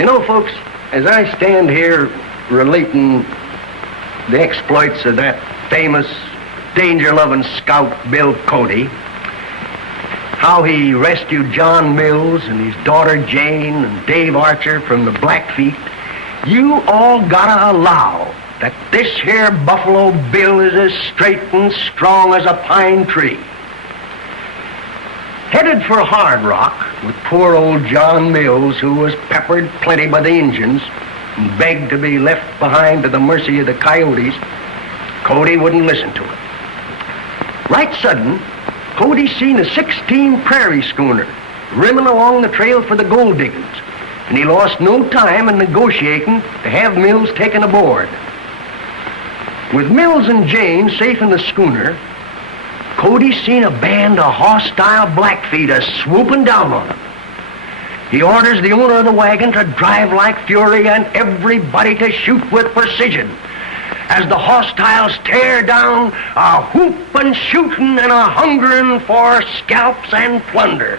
You know, folks, as I stand here relating the exploits of that famous, danger-loving scout, Bill Cody, how he rescued John Mills and his daughter Jane and Dave Archer from the Blackfeet, you all gotta allow that this here Buffalo Bill is as straight and strong as a pine tree. Headed for Hard Rock with poor old John Mills, who was peppered plenty by the Injuns and begged to be left behind to the mercy of the coyotes, Cody wouldn't listen to it. Right sudden, Cody seen a 16 prairie schooner rimming along the trail for the gold diggings, and he lost no time in negotiating to have Mills taken aboard. With Mills and Jane safe in the schooner, Cody seen a band of hostile Blackfeet swooping down on him. He orders the owner of the wagon to drive like fury and everybody to shoot with precision as the hostiles tear down, a whooping, shooting, and a hungering for scalps and plunder.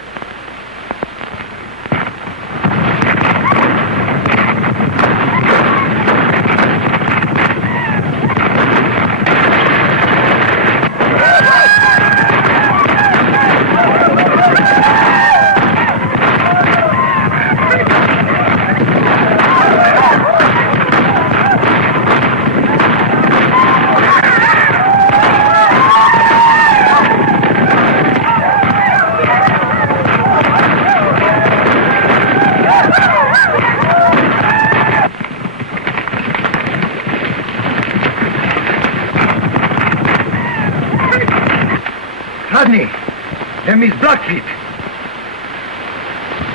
Them is Blackfeet.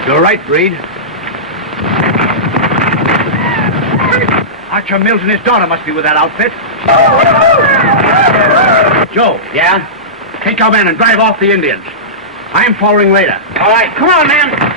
You're right, Reed. Archer Mills and his daughter must be with that outfit. Joe. Yeah? Take your men and drive off the Indians. I'm following later. All right, come on, man.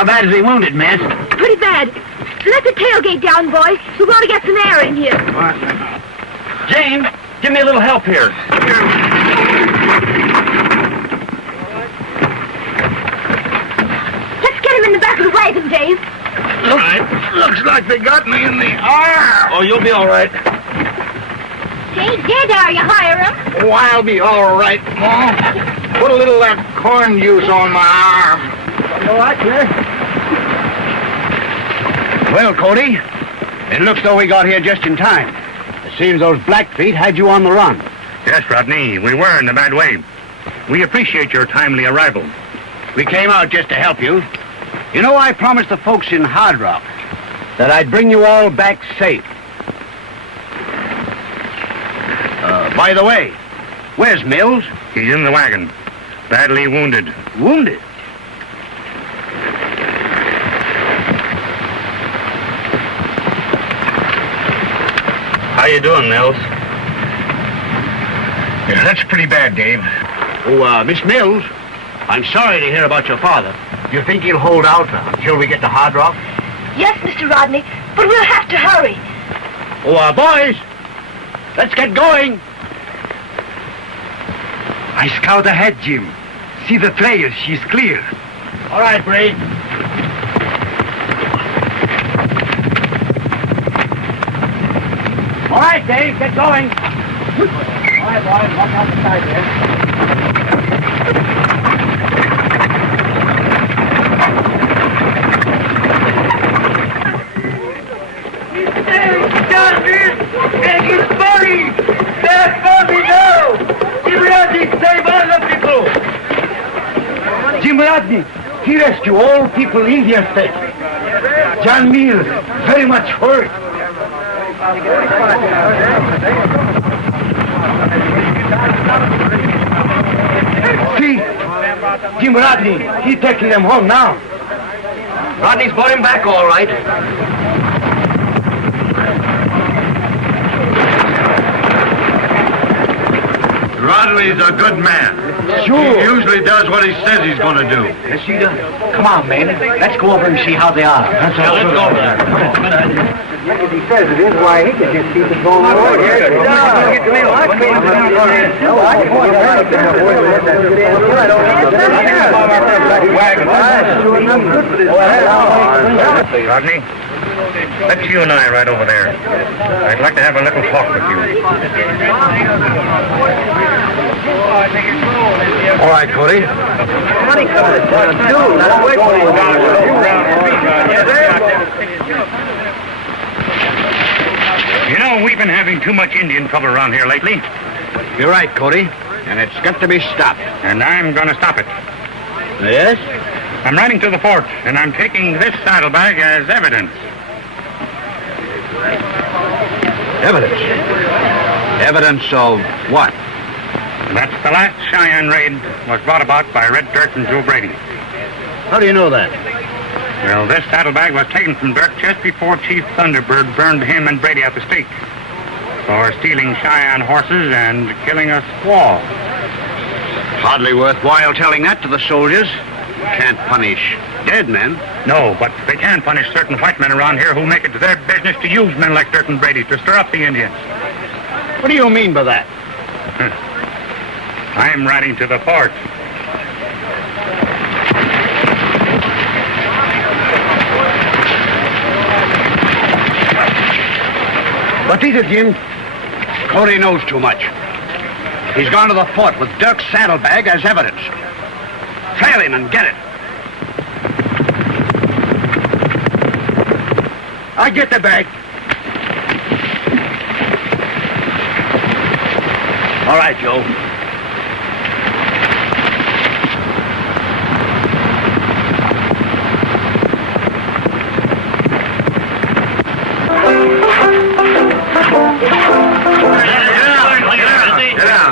How bad is he wounded, miss? Pretty bad. Let the tailgate down, boys. We want to get some air in here. Jane, give me a little help here. Let's get him in the back of the wagon, Dave. Looks like they got me in the arm. Oh, you'll be all right. He ain't dead, are you, Hiram? Oh, I'll be all right, Ma. Put a little of that corn juice on my arm. All right, sir. Well, Cody, it looks though we got here just in time. It seems those Blackfeet had you on the run. Yes, Rodney, we were in a bad way. We appreciate your timely arrival. We came out just to help you. You know, I promised the folks in Hard Rock that I'd bring you all back safe. By the way, where's Mills? He's in the wagon, badly wounded. Wounded? How you doing, Mills? Yeah, that's pretty bad, Dave. Oh, Miss Mills, I'm sorry to hear about your father. Do you think he'll hold out until we get to Hard Rock? Yes, Mr. Rodney, but we'll have to hurry. Oh, boys, let's get going. I scout ahead, Jim. See the trail. She's clear. All right, Bree. All right, Dave, get going. All right, boys, watch out the side there. Jim Rodney, he rescued all people in Indian state. John Mills, very much hurt. See, Jim Rodney, he taking them home now. Rodney's brought him back all right. Rodney's a good man. Sure. He usually does what he says he's going to do. Yes, he does. Come on, man. Let's go over and see how they are. Let's go over there. If he says it is, why, he can just keep it going on. Rodney, let's you and I ride over there. I'd like to have a little talk with you. All right, Cody. You know, we've been having too much Indian trouble around here lately, You're right, Cody. And it's got to be stopped. and I'm going to stop it. Yes? I'm riding to the fort, and I'm taking this saddlebag as evidence. Evidence. Evidence of what? That's the last Cheyenne raid was brought about by Red Dirt and Joe Brady. How do you know that? Well, this saddlebag was taken from Dirt just before Chief Thunderbird burned him and Brady at the stake for stealing Cheyenne horses and killing a squaw. Hardly worthwhile telling that to the soldiers. Can't punish dead men. No, but they can punish certain white men around here who make it their business to use men like Dirt and Brady to stir up the Indians. What do you mean by that? I'm riding to the fort. What is it, Jim? Cody knows too much. He's gone to the fort with Dirk's saddlebag as evidence. Trail him and get it. I get the bag. All right, Joe.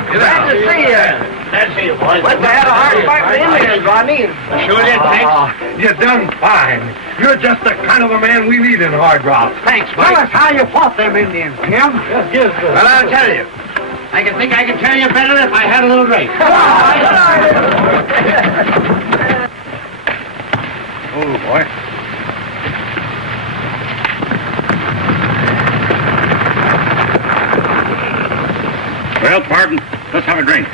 Glad to see you. Glad to see you, boys. Must have had a hard fight with Indians, Rodney. Sure did, thanks. You're done fine. You're just the kind of a man we need in Hard Rock. Thanks, Tell Mike. us how you fought them Indians, Jim. Well, I'll tell you. I think I can tell you better if I had a little drink. Oh, boy. Well, pardon. Let's have a drink.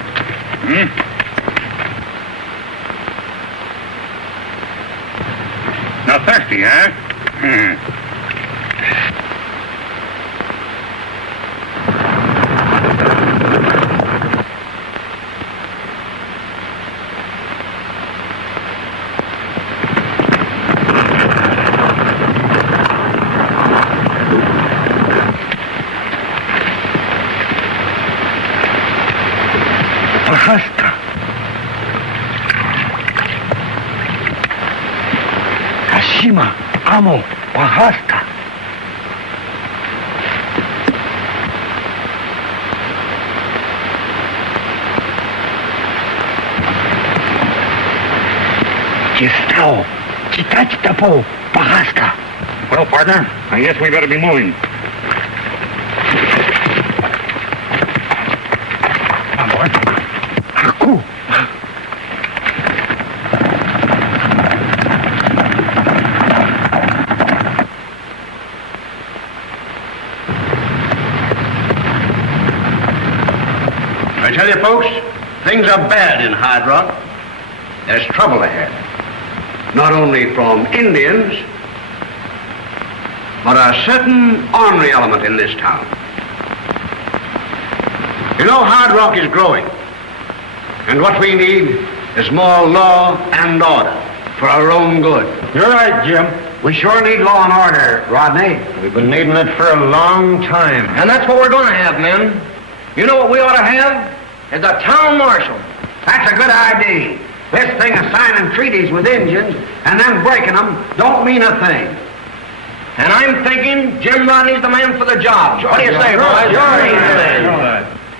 Now, thirsty, huh? Pahasta. Kashima, Amo, Pahasta. Chistao, Chitachitapo, Pahasta. Well, partner, I guess we better be moving. Come on. Aku. tell you, folks, things are bad in Hard Rock. There's trouble ahead. Not only from Indians, but a certain ornery element in this town. You know, Hard Rock is growing. And what we need is more law and order for our own good. You're right, Jim. We sure need law and order, Rodney. We've been needing it for a long time. And that's what we're going to have, men. You know what we ought to have? Is a town marshal. That's a good idea. This thing of signing treaties with Indians and then breaking them don't mean a thing. And I'm thinking Jim Rodney's the man for the job. What do you say, boys?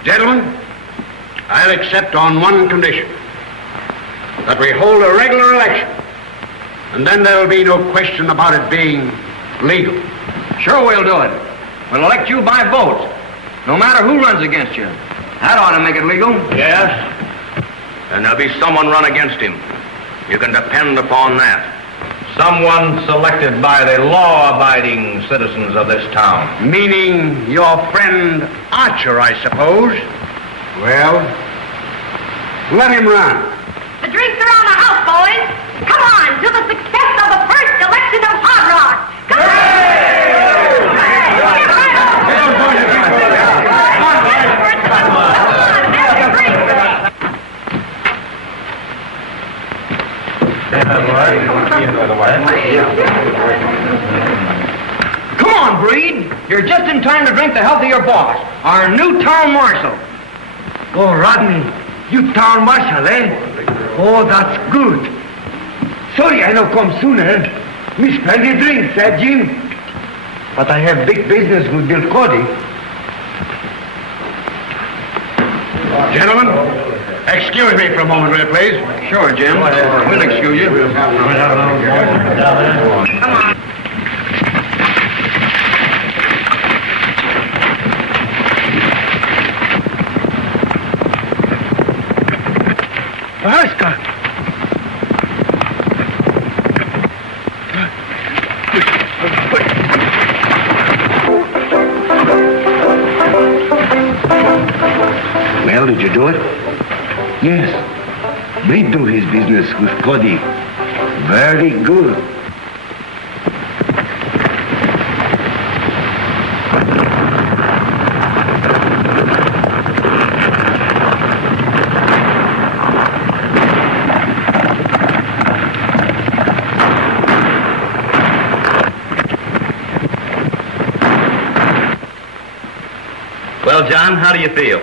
Gentlemen, I'll accept on one condition. That we hold a regular election. And then there'll be no question about it being legal. Sure we'll do it. We'll elect you by vote, no matter who runs against you. That ought to make it legal. Yes. And there'll be someone run against him. You can depend upon that. Someone selected by the law-abiding citizens of this town. Meaning your friend Archer, I suppose. Well, let him run. The drinks are on the house, boys. Come on, to the success of the first election of Hard Rock. Come on! Come on, Breed. You're just in time to drink the health of your boss, our new town marshal. Oh, Rodney, you town marshal, eh? Oh, that's good. Sorry I don't come sooner. Me splendid drinks, eh, Jim? But I have big business with Bill Cody. Gentlemen, excuse me for a moment, will you please? Sure, Jim. We'll excuse you. Come on. Oscar! Well, did you do it? Yes. We do his business with Cody. Very good. Well, John, how do you feel?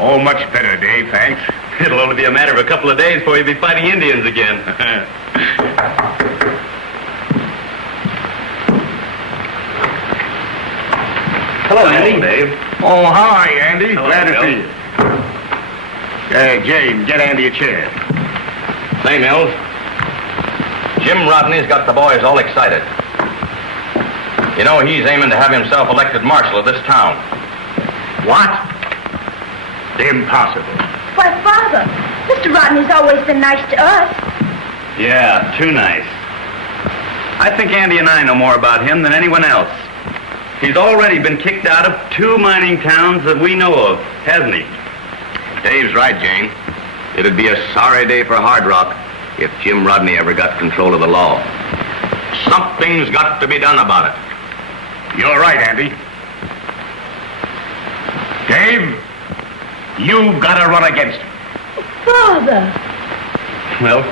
Oh, much better, Dave, thanks. It'll only be a matter of a couple of days before you'll be fighting Indians again. Hello, Andy. Dave. Oh, hi, Andy. Hello, Glad to Bill. see you. Jane, get Andy a chair. Say, Mills, Jim Rodney's got the boys all excited. You know, he's aiming to have himself elected marshal of this town. What? Impossible. Why, Father, Mr. Rodney's always been nice to us. Yeah, too nice. I think Andy and I know more about him than anyone else. He's already been kicked out of 2 mining towns that we know of, hasn't he? Dave's right, Jane. It'd be a sorry day for Hard Rock if Jim Rodney ever got control of the law. Something's got to be done about it. You're right, Andy. Dave, you've got to run against him. Father. Well,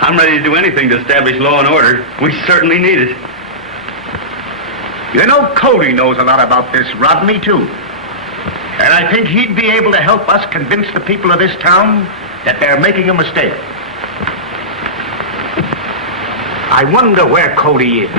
I'm ready to do anything to establish law and order. We certainly need it. You know, Cody knows a lot about this Rodney, too. And I think he'd be able to help us convince the people of this town that they're making a mistake. I wonder where Cody is.